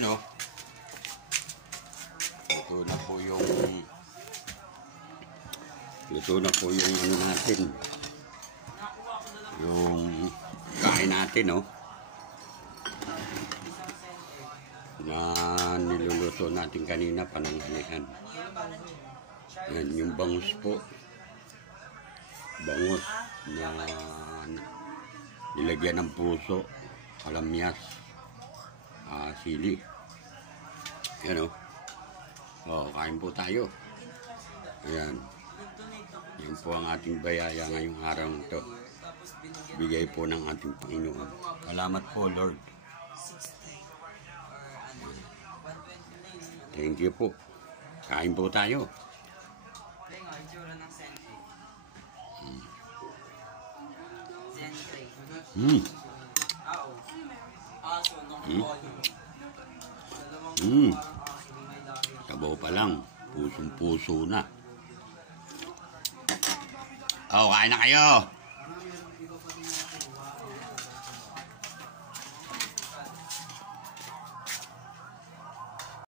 Yan o. Luto na po yung ano natin. Yung kain natin o. Na niluluto natin kanina pananghalian. Yan yung bangus po. Bangus na nilagyan ng puso, kalamyas, sili. Yan o. Kain po tayo. Ayan. Yan po ang ating bayaya ngayong araw na ito. Bigay po ng ating Panginoon. Salamat po, Lord. Thank you po. Kain po tayo. Sabaw pa lang. Pusong-puso na. Kain na kayo.